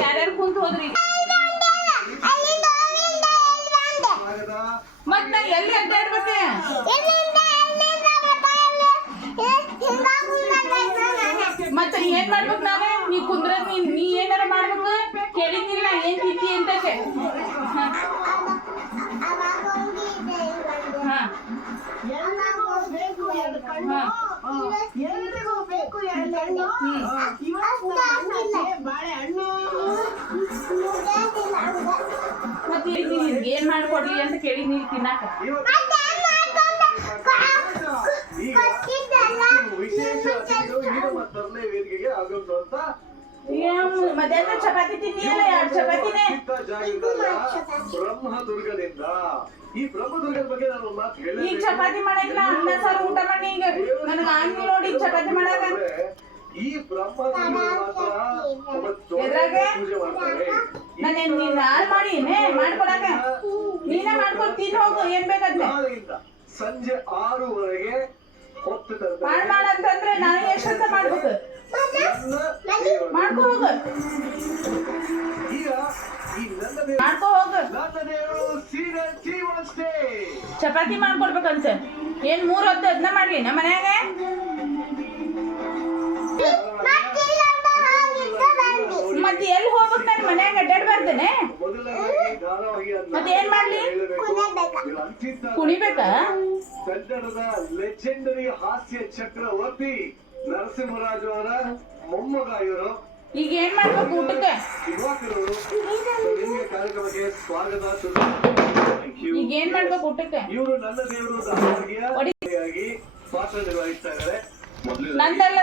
ಯಾರ್ಯಾರು ಕುಂತ ಹೋದ್ರಿ? ಮತ್ ನಾ ಎಲ್ಲಿ ಅಡ್ಡಾಡ್ಬೇಕೆ ಮತ್ತೆ ಏನ್ ಮಾಡ್ಬೇಕು ನಾನೇ ನೀ ಕುಂದ್ರ ನೀ ನೀ ಏನಾರ ಮಾಡ್ಬೇಕು? ಕೇಳಿದ್ನಿಲ್ಲ ಏನ್ ತಿಂತಿ ಅಂತ ಹಾ. ಎಲ್ರಿಗೂ ಬೇಕು ಎರಡು ಮತ್ತೆ ನಿನ್ಗೆ ಏನ್ ಮಾಡ್ಕೊಡ್ಲಿ ಅಂತ ತಿನ್ನಾಕ ಆಗೋದು ಅಂತ ಏನ್ ಮಧ್ಯಾಹ್ನ ಚಪಾತಿ ತಿಂದಿಯಲ್ಲ ಎರಡು ಚಪಾತಿನೇ? ಬ್ರಹ್ಮದುರ್ಗದಿಂದ ಈ ಬ್ರಹ್ಮದುರ್ಗದ ಬಗ್ಗೆ ನಾನು ಒಂದು ಮಾತು ಈಗ ಈ ಚಪಾತಿ ಮಾಡಂಗಿಲ್ಲ ಅನ್ನ ಸಾರು ಊಟ ಮಾಡಿ ಈಗ ನನಗೆ ಆಗಿಲ್ಲ ನೋಡಿ ಈಗ ಚಪಾತಿ ಮಾಡಕ. ಈ ಬ್ರಹ್ಮದುರ್ಗ ಮಾತ್ರ ಪೂಜೆ ಮಾಡ್ತಾರೆ ನಾನು ನೀನ್ ಹಾಳು ಮಾಡಿ ಏನೇ ಮಾಡ್ಕೊಡಾಕ ನೀನೇ ಮಾಡ್ಕೊಂಡು ತಿನ್ ಹೋಗು ಏನ್ ನಾಳೆಯಿಂದ ಸಂಜೆ ಆರೂವರೆಗೆ ಹೊತ್ತು ನಾನು ಎಷ್ಟಂತ ಮಾಡ್ಬೇಕು? ನನ್ನ ದೇವರು. ಮಾಡ್ಕೊ ಹೋಗು. ಈಗ ಈ ನನ್ನ ದೇವರು ಮಾಡ್ಕೊ ಹೋಗು ನನ್ನ ದೇವರು ಸೀರೆ ಜೀವನಷ್ಟೇ ಚಪಾತಿ ಮಾಡ್ಕೊಡ್ಬೇಕಂತ. ಏನ್ ಮೂರ್ ಹೊತ್ತು ಅದನ್ನ ಮಾಡ್ಲಿ ನಮ್ಮ ಮನ್ಯಾಗ ಮೊದಲನೇದಾಗಿ ಧಾರಾವಾಹಿ ಅಂತ ಮತ್ತೆ ಏನ್ ಮಾಡ್ಲಿ? ಕುಣಿಬೇಕಾ? ಕನ್ನಡದ ಲೆಜೆಂಡರಿ ಹಾಸ್ಯ ಚಕ್ರವರ್ತಿ ನರಸಿಂಹರಾಜು ಅವರ ಮೊಮ್ಮಗ ಇವರು ಈಗ ಏನ್ ಮಾಡ್ಬೇಕು ಊಟಕ್ಕೆ? ಯುವಕರು ಕಾರ್ಯಕ್ರಮಕ್ಕೆ ಸ್ವಾಗತ ಈಗ ಏನ್ ಮಾಡ್ಬೇಕು ಊಟಕ್ಕೆ? ಇವರು ನನ್ನ ದೇವರು ಪಾತ್ರ ನಿರ್ವಹಿಸ್ತಾ ಇದ್ದಾರೆ. ನಂದಲ್ಲದು